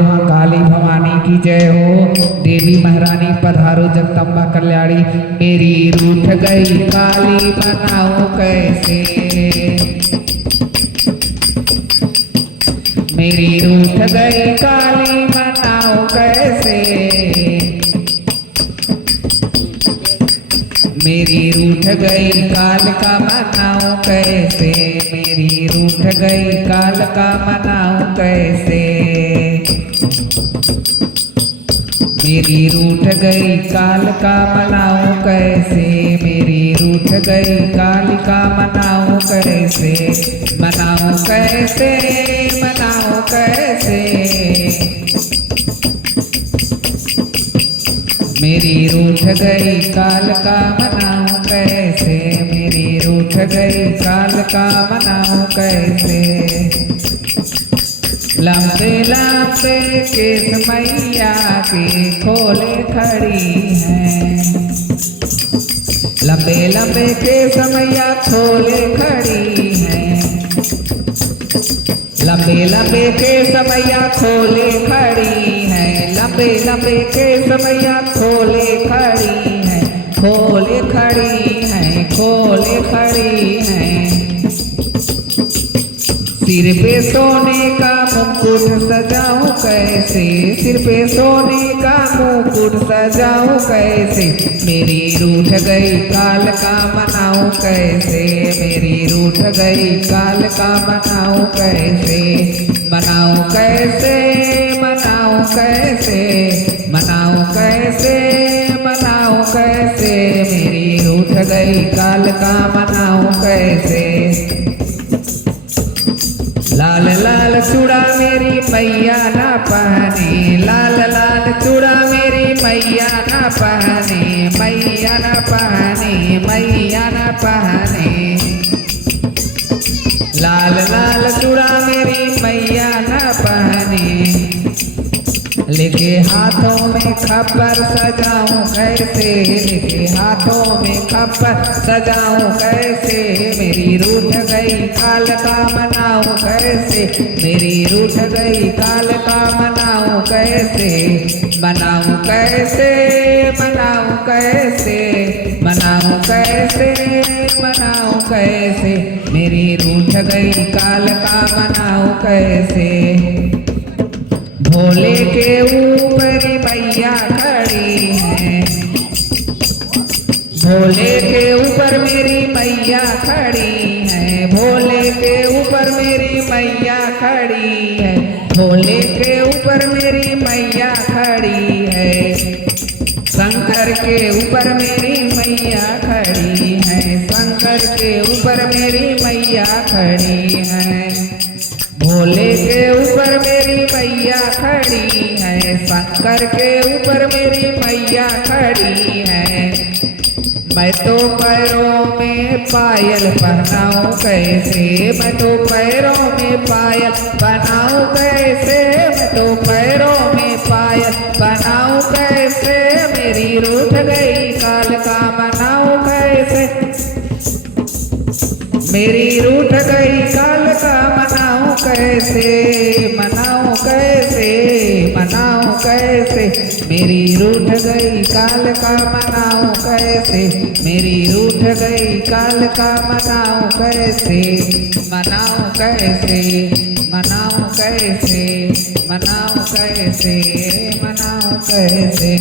महाकाली भवानी की जय हो। देवी महारानी पधारो जगदम्बा कल्याणी। मेरी रूठ गई काली मनाऊं कैसे, मेरी रूठ गई काली मनाऊं कैसे, मेरी रूठ गई काल का मनाऊं कैसे, मेरी रूठ गई काल का मनाऊं कैसे, मेरी रूठ गई काल का मनाऊं कैसे, मेरी रूठ गई काल का मनाऊं कैसे, मनाऊं कैसे, मनाऊं कैसे, मेरी रूठ गई काल का मनाऊं कैसे, मेरी रूठ गई काल का मनाऊं कैसे। लंबे लंबे केस मैया के खोले खड़ी हैं, लंबे लंबे केस मैया खोले खड़ी हैं, लंबे लंबे केस मैया खोले खड़ी हैं, लंबे लंबे केस मैया खोले खड़ी हैं, खोले खड़ी हैं, खोले खड़ी हैं। सिर पे सोने का मुकुट सजाऊं कैसे, सिर पे सोने का मुकुट सजाऊं कैसे, मेरी रूठ गई काल का मनाऊं कैसे, मेरी रूठ गई काल का मनाऊं कैसे, मनाऊं कैसे, मनाऊं कैसे, मनाऊं कैसे, मनाऊं कैसे, मेरी रूठ गई काल का मनाऊं कैसे। लाल लाल चूड़ा मेरी मैया ना पहने, लाल लाल चूड़ा मेरी मैया ना पहने, मैया ना पहने, मैया ना पहने, लाल लाल चूड़ा मेरी मैया ना पहने, लेके हाथों में खप्पर सजाऊं कैसे, लेके हाथों में खप्पर सजाऊं कैसे, मेरी रूठ गई काल का मनाऊं कैसे, मेरी रूठ गई काल का मनाऊं कैसे, मनाऊं कैसे, मनाऊं कैसे, मनाऊं कैसे, मनाऊं कैसे, मेरी रूठ गई काल का मनाऊं कैसे। भोले के ऊपर मैया खड़ी है, भोले के ऊपर मेरी मैया खड़ी है, भोले के ऊपर मेरी मैया खड़ी है, भोले के ऊपर मेरी मैया खड़ी है, शंकर के ऊपर मेरी मैया खड़ी है, शंकर के ऊपर मेरी मैया खड़ी है, भोले के ऊपर मेरी मैया खड़ी है, शंकर के ऊपर मेरी मैया खड़ी है। मैं तो पैरों में पायल पहनाऊं कैसे, मैं तो पैरों में पायल बनाऊं कैसे, मैं तो पैरों में पायल बनाऊं कैसे, मेरी रूठ गई काल का मनाऊं कैसे, मेरी रूठ गई काल का मनाऊं कैसे, मनाऊं कैसे, मनाऊं कैसे, मेरी रूठ गई काल का मनाऊं कैसे, मेरी रूठ गई काल का मनाऊं कैसे, मनाऊं कैसे, मनाऊं कैसे, मनाऊं कैसे, मनाऊं कैसे।